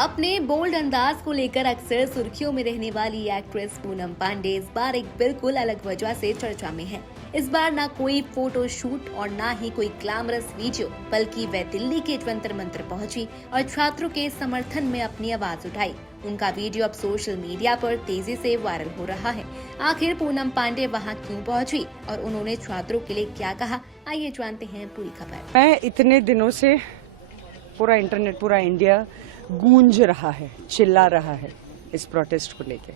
अपने बोल्ड अंदाज को लेकर अक्सर सुर्खियों में रहने वाली एक्ट्रेस पूनम पांडे इस बार एक बिल्कुल अलग वजह से चर्चा में है। इस बार ना कोई फोटो शूट और ना ही कोई ग्लैमरस वीडियो, बल्कि वह दिल्ली के जंतर मंतर पहुंची और छात्रों के समर्थन में अपनी आवाज उठाई। उनका वीडियो अब सोशल मीडिया पर तेजी से वायरल हो रहा है। आखिर पूनम पांडे वहां क्यों पहुंची और उन्होंने छात्रों के लिए क्या कहा, आइए जानते हैं पूरी खबर। मैं इतने दिनों से पूरा इंटरनेट, पूरा इंडिया गूंज रहा है, चिल्ला रहा है इस प्रोटेस्ट को लेके।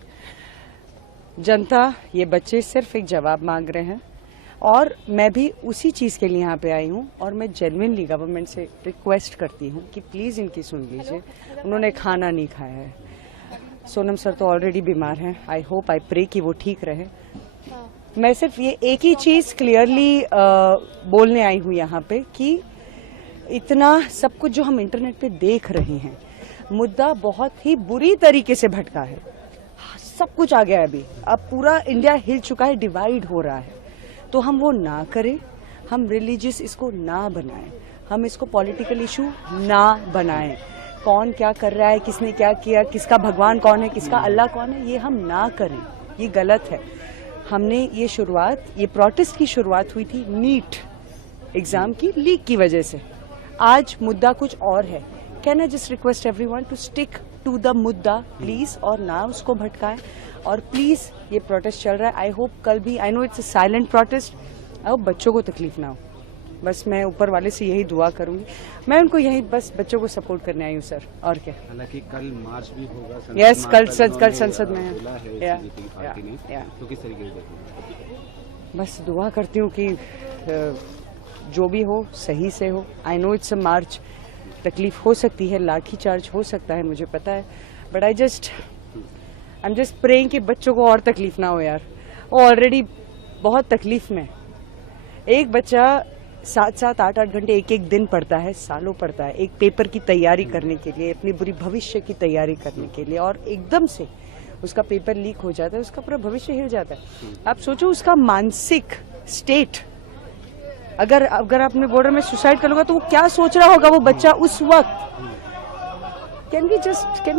जनता, ये बच्चे सिर्फ एक जवाब मांग रहे हैं और मैं भी उसी चीज के लिए यहाँ पे आई हूँ और मैं जेन्युइनली गवर्नमेंट से रिक्वेस्ट करती हूँ कि प्लीज इनकी सुन लीजिए। उन्होंने खाना नहीं खाया है। सोनम सर तो ऑलरेडी बीमार हैं। आई होप, आई प्रे कि वो ठीक रहे। मैं सिर्फ ये एक ही चीज क्लियरली बोलने आई हूँ यहाँ पे कि इतना सब कुछ जो हम इंटरनेट पे देख रहे हैं, मुद्दा बहुत ही बुरी तरीके से भटका है। सब कुछ आ गया है अभी। अब पूरा इंडिया हिल चुका है, डिवाइड हो रहा है। तो हम वो ना करें, हम रिलीजियस इसको ना बनाएं, हम इसको पॉलिटिकल इशू ना बनाएं। कौन क्या कर रहा है, किसने क्या किया, किसका भगवान कौन है, किसका अल्लाह कौन है, ये हम ना करें। ये गलत है। हमने ये प्रोटेस्ट की शुरुआत हुई थी नीट एग्जाम की लीक की वजह से। आज मुद्दा कुछ और है। Can I just request everyone to stick to the मुद्दा प्लीज, और ना उसको भटकाएं। और प्लीज, ये प्रोटेस्ट चल रहा है। आई होप कल भी, I know it's a silent protest, I hope बच्चों को तकलीफ ना हो। बस मैं ऊपर वाले से यही दुआ करूंगी। मैं उनको यही बस बच्चों को सपोर्ट करने आई हूँ सर, और क्या। हालांकि कल मार्च भी होगा। यस, कल संसद में है। तो किस तरीके से देखोगे? बस दुआ करती हूँ कि जो भी हो सही से हो। आई नो इट्स अ मार्च, तकलीफ हो सकती है, लाठी चार्ज हो सकता है, मुझे पता है, but I am just praying कि बच्चों को और तकलीफ ना हो यार। वो ऑलरेडी बहुत तकलीफ में। एक बच्चा 7-7, 8-8 घंटे एक दिन पढ़ता है, सालों पढ़ता है एक पेपर की तैयारी करने के लिए, अपनी बुरी भविष्य की तैयारी करने के लिए, और एकदम से उसका पेपर लीक हो जाता है, उसका पूरा भविष्य हिल जाता है। आप सोचो उसका मानसिक स्टेट। अगर आपने बॉर्डर में सुसाइड कर लूंगा तो वो क्या सोच रहा होगा वो बच्चा उस वक्त। Can we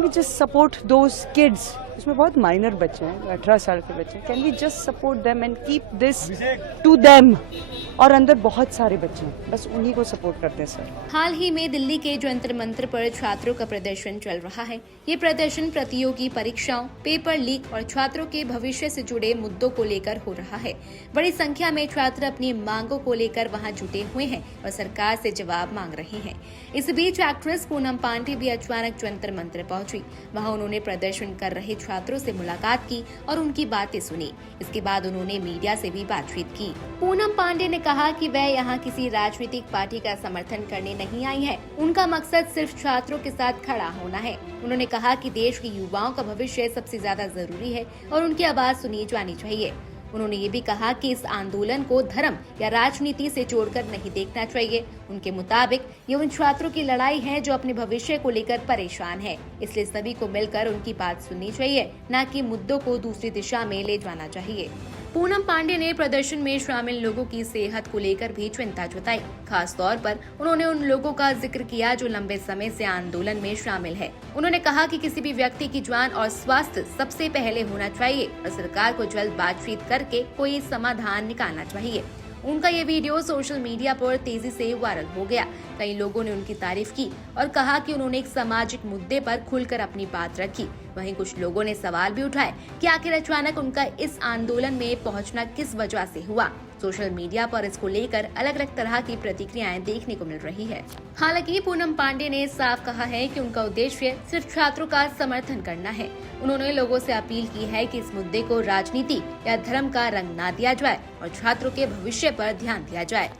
just support those kids? उसमें बहुत माइनर बच्चे हैं, 18 साल के बच्चे। Can we just support them and keep this to them? और अंदर बहुत सारे बच्चे हैं, बस उन्हीं को सपोर्ट करते हैं सर। हाल ही में दिल्ली के जंतर मंतर पर छात्रों का प्रदर्शन चल रहा है। ये प्रदर्शन प्रतियोगी परीक्षाओं, पेपर लीक और छात्रों के भविष्य से जुड़े मुद्दों को लेकर हो रहा है। बड़ी संख्या में छात्र अपनी मांगों को लेकर वहां जुटे हुए हैं और सरकार से जवाब मांग रहे हैं। इस बीच एक्ट्रेस पूनम पांडे भी अचानक जंतर मंतर पहुंची। वहां उन्होंने प्रदर्शन कर रहे छात्रों से मुलाकात की और उनकी बातें सुनी। इसके बाद उन्होंने मीडिया से भी बातचीत की। पूनम पांडे ने कहा कि वह यहाँ किसी राजनीतिक पार्टी का समर्थन करने नहीं आई है। उनका मकसद सिर्फ छात्रों के साथ खड़ा होना है। उन्होंने कहा कि देश के युवाओं का भविष्य सबसे ज्यादा जरूरी है और उनकी आवाज सुनी जानी चाहिए। उन्होंने ये भी कहा कि इस आंदोलन को धर्म या राजनीति से जोड़कर नहीं देखना चाहिए। उनके मुताबिक ये उन छात्रों की लड़ाई है जो अपने भविष्य को लेकर परेशान है, इसलिए सभी को मिलकर उनकी बात सुननी चाहिए, न कि मुद्दों को दूसरी दिशा में ले जाना चाहिए। पूनम पांडे ने प्रदर्शन में शामिल लोगों की सेहत को लेकर भी चिंता जताई। खास तौर पर उन्होंने उन लोगों का जिक्र किया जो लंबे समय से आंदोलन में शामिल है। उन्होंने कहा कि किसी भी व्यक्ति की जान और स्वास्थ्य सबसे पहले होना चाहिए और सरकार को जल्द बातचीत करके कोई समाधान निकालना चाहिए। उनका ये वीडियो सोशल मीडिया पर तेजी से वायरल हो गया। कई लोगों ने उनकी तारीफ की और कहा कि उन्होंने एक सामाजिक मुद्दे पर खुलकर अपनी बात रखी। वहीं कुछ लोगों ने सवाल भी उठाए कि आखिर अचानक उनका इस आंदोलन में पहुंचना किस वजह से हुआ। सोशल मीडिया पर इसको लेकर अलग अलग तरह की प्रतिक्रियाएं देखने को मिल रही है। हालांकि पूनम पांडे ने साफ कहा है कि उनका उद्देश्य सिर्फ छात्रों का समर्थन करना है। उन्होंने लोगों से अपील की है कि इस मुद्दे को राजनीति या धर्म का रंग न दिया जाए और छात्रों के भविष्य पर ध्यान दिया जाए।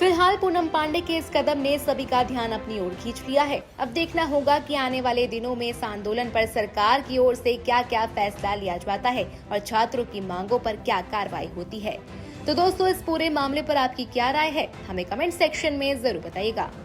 फिलहाल पूनम पांडे के इस कदम ने सभी का ध्यान अपनी ओर खींच लिया है। अब देखना होगा कि आने वाले दिनों में इस आंदोलन पर सरकार की ओर से क्या क्या फैसला लिया जाता है और छात्रों की मांगों पर क्या कार्रवाई होती है। तो दोस्तों, इस पूरे मामले पर आपकी क्या राय है, हमें कमेंट सेक्शन में जरूर बताइएगा।